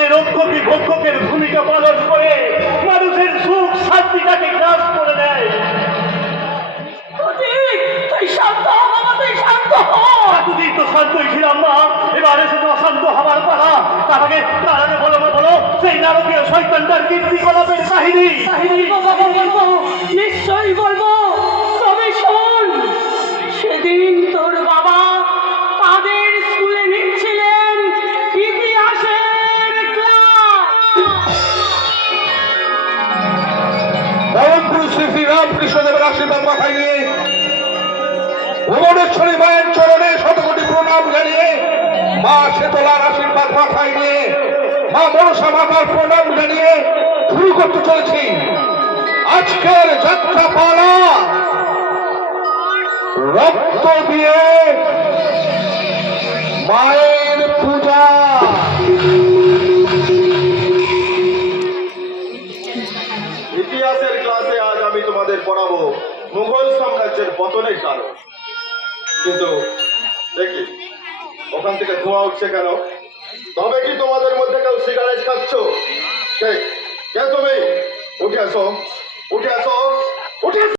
একেবারে রক্ষকী ভক্ষকের ভূমিকা পালন করে মানুষের সুখ শান্তিটাকে গ্রাস করে দেয়। তুই শান্ত হ বাবা, তুই শান্ত হ। এতদিন তো শান্তই ছিলাম মা, এবার এসে তো অশান্ত হবার পালা। তার আগে বলো সেই নারকীয় শয়তানটার কীর্তিকলাপের কাহিনী। বাবা বলবো, নিশ্চয়ই বলবো। তবে শোন, সেদিন তোর বাবা তাদের স্কুলে নিচ্ছিলেন ইতিহাসের ক্লাস। পরমপুরুষ শ্রী শ্রী রামকৃষ্ণদেবের আশীর্বাদ মাথায় নিয়ে ভুবনেশ্বরী মায়ের চরণে শতকোটি প্রণাম জানিয়ে, মা শেতলার আশীর্বাদ মাথায় নিয়ে, মা মনসা মাতার প্রণাম জানিয়ে শুরু করতে চলেছি আজকের যাত্রা পালা। রক্ত দিয়ে মায়ের পূজা। ইতিহাসের ক্লাসে আজ আমি তোমাদের পড়াবো মুঘল সাম্রাজ্যের পতনের কারণ। কিন্তু দেখি ওখান থেকে ধোঁয়া উঠছে কেন? তবে কি তোমাদের মধ্যে কেউ সিগারেট খাচ্ছ? কে তুমি? উঠে আসো, উঠে আসো, উঠে আসো।